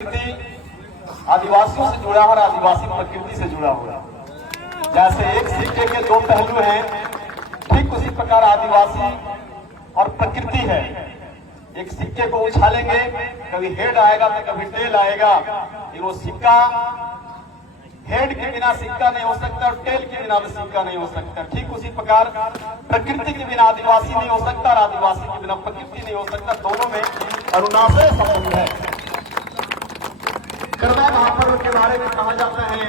आदिवासियों से जुड़ा और आदिवासी प्रकृति से जुड़ा हुआ। जैसे एक सिक्के के दो पहलू हैं, ठीक उसी प्रकार आदिवासी और प्रकृति है। एक सिक्के को उछालेंगे, कभी हेड आएगा तो कभी टेल आएगा। वो सिक्का हेड के बिना सिक्का नहीं हो सकता और टेल के बिना सिक्का नहीं हो सकता। ठीक उसी प्रकार प्रकृति के बिना आदिवासी नहीं हो सकता और आदिवासी के बिना प्रकृति नहीं हो सकता। दोनों में अनुनाशय संबंध है। कर्मा महापर्व के बारे में कहा जाता है,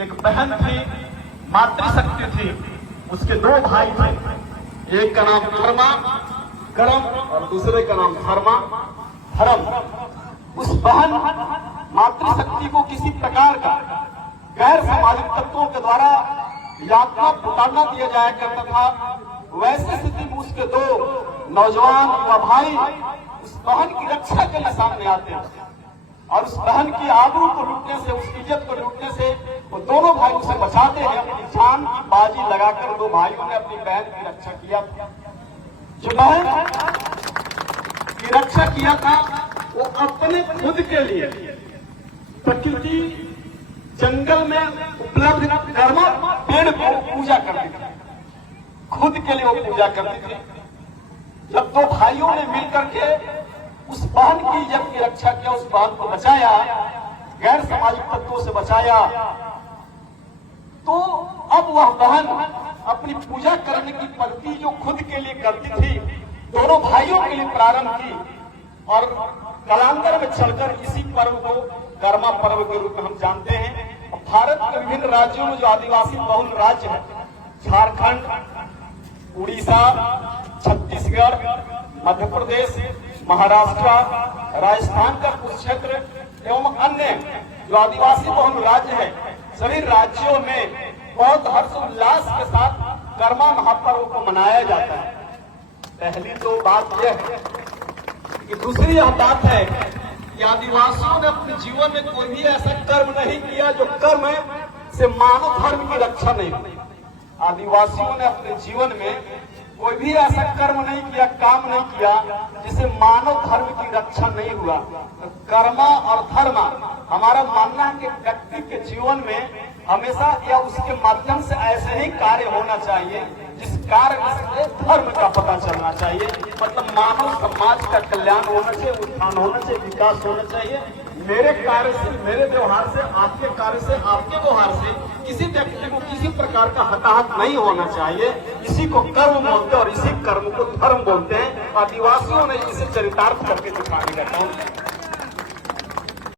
एक बहन थी, मातृशक्ति थी, उसके दो भाई थे। एक का नाम कर्मा कर्म और दूसरे का नाम धर्मा धर्म। उस बहन मातृशक्ति को किसी प्रकार का गैर सामाजिक तत्वों के द्वारा यातना पुकारना दिया जाया करता था। वैसी स्थिति में उसके दो नौजवान युवा भाई उस बहन की रक्षा के लिए सामने आते हैं और उस बहन की आबरू को लूटने से, उसकी इज्जत को लूटने से वो दोनों भाई उसे बचाते हैं। अपनी जान की बाजी लगाकर दो भाइयों ने अपनी बहन की रक्षा किया था। जो बहन की रक्षा किया था वो अपने खुद के लिए प्रकृति जंगल में उपलब्ध कर्मा पेड़ को पूजा करती थी। खुद के लिए वो पूजा करती थी। जब दो भाइयों ने मिलकर के उस बहन की इज्जत की रक्षा किया, उस बहन को बचाया, गैर सामाजिक तत्वों से बचाया, तो अब वह बहन अपनी पूजा करने की पद्धति जो खुद के लिए करती थी, दोनों भाइयों के लिए प्रारंभ की और कालांतर में चलकर इसी पर्व को कर्मा पर्व के रूप में हम जानते हैं। भारत के विभिन्न राज्यों में जो आदिवासी बहुल राज्य है, झारखंड, उड़ीसा, छत्तीसगढ़, मध्य प्रदेश, महाराष्ट्र, राजस्थान का कुछ क्षेत्र एवं अन्य जो आदिवासी बहुल राज्य है, सभी राज्यों में बहुत हर्षोल्लास के साथ कर्मा महापर्व को मनाया जाता है। पहली तो बात यह है कि दूसरी यह बात है कि आदिवासियों ने अपने जीवन में कोई भी ऐसा कर्म नहीं किया जो कर्म से मानव धर्म की रक्षा नहीं हुई। आदिवासियों ने अपने जीवन में कोई भी ऐसा कर्म नहीं किया, काम नहीं किया जिसे मानव धर्म की रक्षा नहीं हुआ। तो कर्मा और धर्म हमारा मानना है कि व्यक्ति के जीवन में हमेशा या उसके माध्यम से ऐसे ही कार्य होना चाहिए जिस कार्य से धर्म का पता चलना चाहिए। मतलब मानव समाज का कल्याण होना चाहिए, उत्थान होना चाहिए, विकास होना चाहिए। मेरे कार्य से, मेरे व्यवहार से, आपके कार्य से, आपके व्यवहार से किसी व्यक्ति को किसी प्रकार का हताहत नहीं होना चाहिए। इसी को कर्म बोलते हैं और इसी कर्म को धर्म बोलते हैं। आदिवासियों ने इसे चरितार्थ करके दिखाने का काम